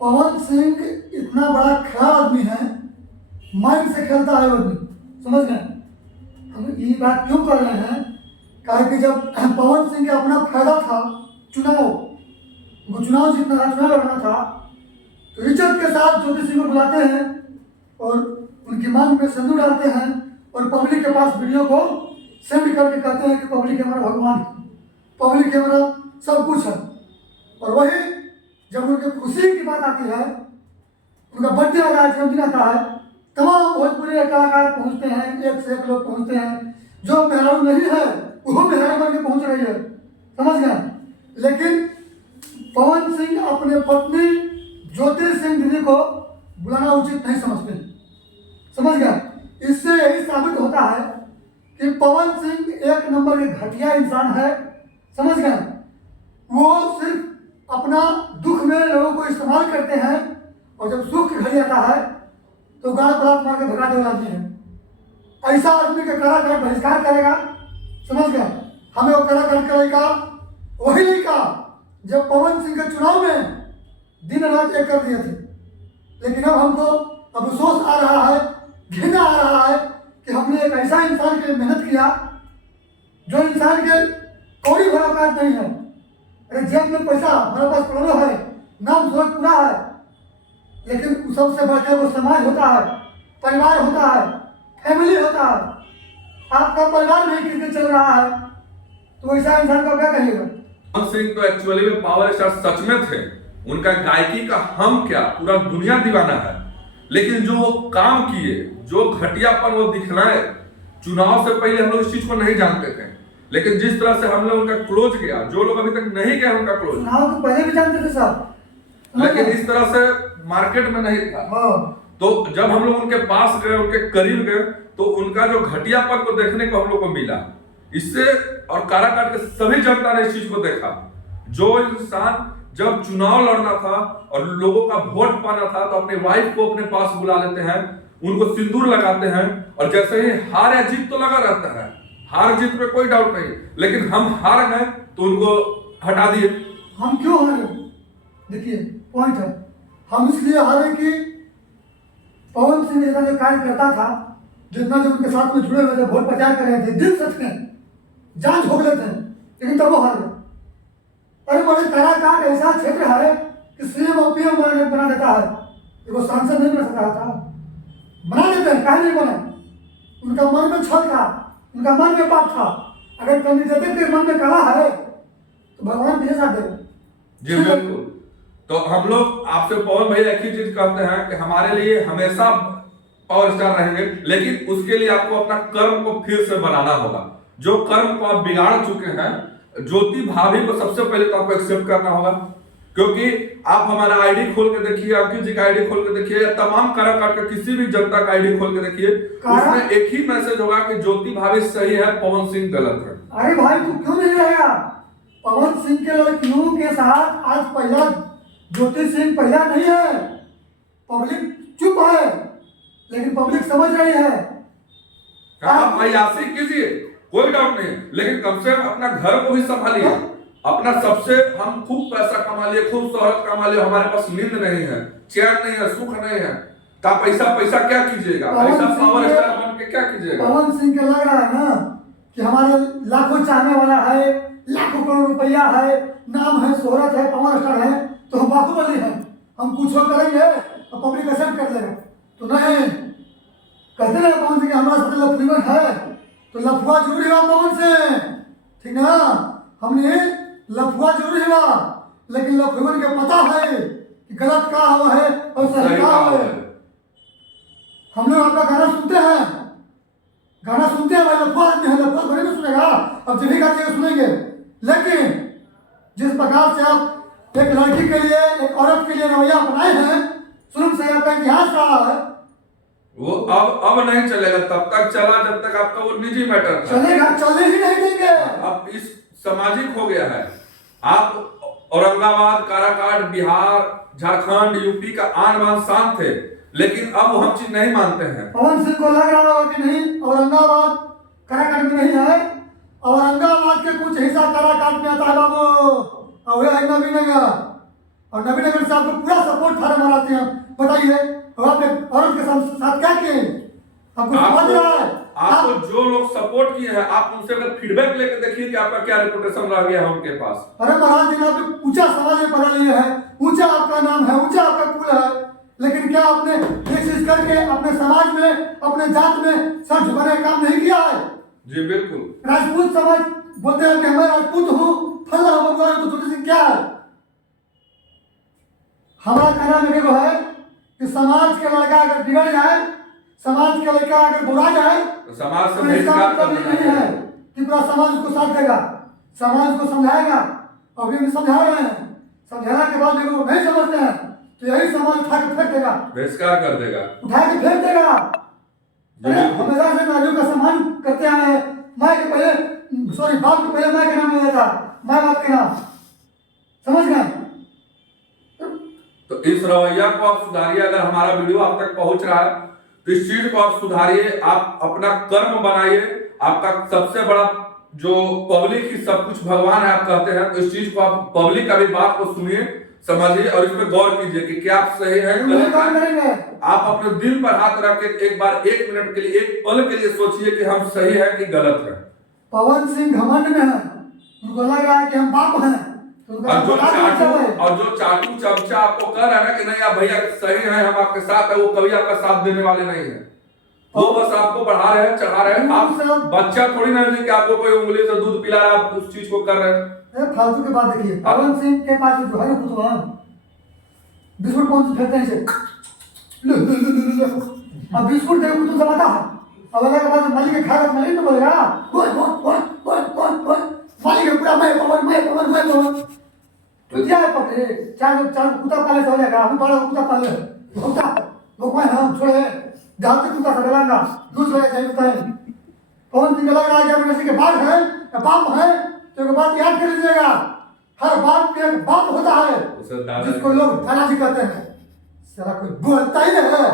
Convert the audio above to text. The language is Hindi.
पवन सिंह इतना बड़ा खराब आदमी है, माइंड से खेलता है वो आदमी, समझ गए। हम ये बात क्यों कर रहे हैं, कारण कि जब पवन सिंह का अपना फायदा था चुनाव, वो चुनाव जीतना था, चुनाव लड़ना था, तो इज्जत के साथ ज्योति सिंह को बुलाते हैं और उनकी मांग में सिंदूर डालते हैं और पब्लिक के पास वीडियो को सेंड करके कहते हैं कि पब्लिक हमारा भगवान है, पब्लिक हमारा सब कुछ है। और वही जब उनके खुशी की बात आती है, उनका बर्थडे आता है, जन्मदिन आता है, तमाम भोजपुरी कलाकार पहुंचते हैं, एक से एक लोग पहुंचते हैं। जो मेहरारू नहीं है वो मेहरारू बन के पहुंच रही है, समझ गए। लेकिन पवन सिंह अपने पत्नी ज्योति सिंह दीदी को बुलाना उचित नहीं समझते, समझ गए। इससे यही साबित होता है कि पवन सिंह एक नंबर के घटिया इंसान है, समझ गए। वो सिर्फ अपना दुख में लोगों को इस्तेमाल करते हैं और जब सुख की घड़ी आता है तो गाल बलात् मार के भगा देने आदमी है। ऐसा आदमी का कलाकार बहिष्कार करेगा, समझ गए। हमें वो कलाकार करेगा वही नहीं कहा जब पवन सिंह के चुनाव में दिन रात एक कर दिए थे। लेकिन अब हमको अफसोस आ रहा है, घृणा आ रहा है कि हमने एक ऐसा इंसान के लिए मेहनत किया जो इंसान के कौड़ी भरा औकात नहीं है। अरे जेब में पैसा, हमारे पास करोड़ों है, नाम शोहरत पूरा है, लेकिन सबसे बढ़कर वो समाज होता है, परिवार होता है, फैमिली होता है। आपका परिवार नहीं किसके चल रहा है तो ऐसा इंसान को क्या कहिएगा। पवन सिंह तो एक्चुअली में पावर स्टार सच में थे, उनका गायकी का हम क्या पूरा दुनिया दीवाना है। लेकिन जो वो काम किए, जो घटियापन वो दिखलाए, चुनाव से पहले हम लोग इस चीज को नहीं जानते थे, लेकिन जिस तरह से हम लोग उनका क्लोज गया, जो लोग अभी तक नहीं गए उनका क्लोज, चुनाव तो पहले भी जानते थे साहब, लेकिन इस तरह से मार्केट में नहीं था। तो जब हम लोग उनके पास गए, उनके करीब गए, तो उनका जो घटियापन को देखने को हम लोग को मिला। इससे और काराकाट के सभी जनता ने इस चीज को देखा। जो इंसान जब चुनाव लड़ना था और लोगों का वोट पाना था तो अपने वाइफ को अपने पास बुला लेते हैं, उनको सिंदूर लगाते हैं, और जैसे ही हार या जीत तो लगा रहता है, हार जीत में कोई डाउट नहीं, लेकिन हम हार गए तो उनको हटा दिए। हम क्यों हारे, देखिए पॉइंट है, हम इसलिए हारे कि पवन सिंह जितना जो कार्य करता था, जितना जो उनके साथ में जुड़े हुए थे, वोट प्रचार कर रहे थे, दिल सच में जान झोंक लेते हैं, लेकिन तब वो हार गए। अरे बड़े कलाकार ऐसा क्षेत्र है कि सीएम और पीएम बना देता है, वो सांसद नहीं बन सकता था, बना देते हैं, काहे नहीं बने। उनका मन में छल था, उनका मन में पाप था। अगर कैंडिडेट के मन में कला है तो भगवान पीछे साथ देगा। जी बिल्कुल। तो हम लोग आपसे पवन भाई एक ही चीज कहते हैं कि हमारे लिए हमेशा पावर स्टार रहेंगे, लेकिन उसके लिए आपको अपना कर्म को फिर से बनाना होगा। जो कर्म को आप बिगाड़ चुके हैं, ज्योति भाभी को सबसे पहले तो आपको एक्सेप्ट करना होगा, क्योंकि आप हमारा आईडी खोल के देखिए, आपकी जी का आईडी खोल के देखिए, या तमाम कलाकार का किसी भी जनता का आईडी खोल के देखिए, उसमें एक ही मैसेज होगा कि ज्योति भाभी सही है, पवन सिंह गलत है। अरे भाई तू क्यों नहीं रहेगा? पवन सिंह के लड़कियों के साथ आज पहला ज्योति सिंह पहला नहीं है। पब्लिक चुप है, लेकिन पब्लिक समझ रही है। आप अयासी कीजिए, कोई डाउट नहीं, लेकिन कम से कम अपना घर को भी संभालिए। अपना सबसे हम खूब पैसा कमा लिए, खूब शोहरत कमा लिए, हमारे पास नींद नहीं है, चैन नहीं है, सुख नहीं है, तो आप पैसा क्या कीजिएगा? पैसा पावर स्टार बन के क्या कीजिएगा? पवन सिंह के लग रहा है ना कि हमारे लाखों चाहने वाला है, लाखों करोड़ रुपया है, नाम है, शोहरत है, पावर स्टार है, तो हम बाहुबली हैं, हम कुछ करेंगे और पब्लिक एक्सेप्ट कर लेगा। तो नहीं, कहते ना पवन सिंह हमारा सबसे लफड़ीवन है, तो लफुआ जरूर हुआ पवन से, ठीक ना। हमने लफुआ जरूर हुआ, लेकिन लफुवन के पता है कि गलत का हुआ है और सही का हुआ है। हम लोग आपका गाना सुनते हैं भाई, लफुआ आदमी है, लफुआ थोड़ी ना सुनेगा, अब जब भी गाते सुनेंगे। लेकिन जिस प्रकार से आप एक लड़की के लिए, एक औरत के लिए रवैया अपनाए हैं, शुरू से आपका इतिहास रहा है, वो अब नहीं चलेगा। तब तक चला जब तक आपका वो निजी मैटर था। चलेगा, चलने ही नहीं देंगे। अब इस सामाजिक हो गया है। आप औरंगाबाद, काराकाट, बिहार, झारखंड, यूपी का आन बान शान थे, लेकिन अब हम चीज नहीं मानते हैं। पवन सिंह को लग रहा होगा कि नहीं औरंगाबाद काराकाट में नहीं है, औरंगाबाद के कुछ हिस्सा काराकाट में आता है बाबू, और नबीनगर, और नबीनगर से आपको पूरा सपोर्ट था आप उनसे अगर फीडबैक लेके देखिए कि आपका क्या रेपुटेशन रह गया है उनके पास। अरे महाराज जी, आप ऊंचा समाज में पढ़े लिए हैं, ऊंचा आपका नाम है, ऊंचा आपका कुल है, लेकिन क्या आपने ये चीज करके अपने समाज में, अपने जात में सर झुकाने का काम नहीं किया है? जी बिल्कुल। राजपूत समाज बोलते हैं कि मैं राजपूत हूँ, फला भगवान तो छोटे से क्या है? हमारा कहना देखो है कि समाज के लड़का अगर बिगड़ जाए, समाज के लड़का अगर बुरा जाए तो समाज से तो इसका बहिष्कार मतलब कर ये नहीं है कि पूरा समाज उसको साथ देगा, समाज को समझाएगा। अभी हम समझा रहे हैं, समझाने के बाद देखो नहीं समझते हैं तो यही समाज उठा के फेंक देगा, बहिष्कार कर देगा, उठा के फेंक देगा। अरे हमेशा से नारियों का सम्मान करते आए हैं, माँ के पहले सॉरी बाप के पहले माँ के नाम में था, माँ बाप के नाम, समझ गए? तो इस रवैया को आप सुधारिए। अगर हमारा वीडियो आप तक पहुंच रहा है तो इस चीज को आप सुधारिए, आप अपना कर्म बनाइए। आपका सबसे बड़ा जो पब्लिक ही सब कुछ भगवान है आप कहते हैं, तो इस चीज को आप पब्लिक का भी बात को सुनिए, समझिए और इस पर गौर कीजिए कि क्या आप सही है गलत है। आप अपने दिल पर हाथ रख के एक बार 1 मिनट के लिए, 1 पल के लिए सोचिए कि हम सही है कि गलत है। पवन सिंह घमंड में है, उनको लग रहा है कि हम बाप हैं, और जो चाटू चमचा आपको कह रहा है ना कि नहीं आप भैया सही है, हम आपके साथ है, वो कभी आपका साथ देने वाले नहीं है। वो बस आपको बढ़ा रहे हैं, चढ़ा रहे हैं। आप बच्चा थोड़ी ना है कि आपको कोई उंगली से दूध पिला रहा है, आप उस चीज को कर रहे हैं। फालतू की बात देखिए, पवन सिंह के पास जो है कुतुआ बिस्कुट कौन से फेंकते हैं इसे, अब बिस्कुट देखो कुतु समाता है, अब अगर के पास मालिक के खाकर मालिक तो बोलेगा मालिक पूरा मैं पवन तो क्या है पकड़े चार कुत्ता पाले से हो जाएगा, अभी बड़ा कुत्ता पाले कुत्ता वो मैं हम छोड़े जहाँ तक कुत्ता सगलांगा दूध लगा चाहिए कुत्ता है। पवन सिंह लग रहा है कि अगर किसी के बाप है या बाप है तो एक बात याद कर लीजिएगा, हर बाप के एक बाप होता है जिसको लोग दादाजी कहते हैं। सारा कोई बोलता ही नहीं है।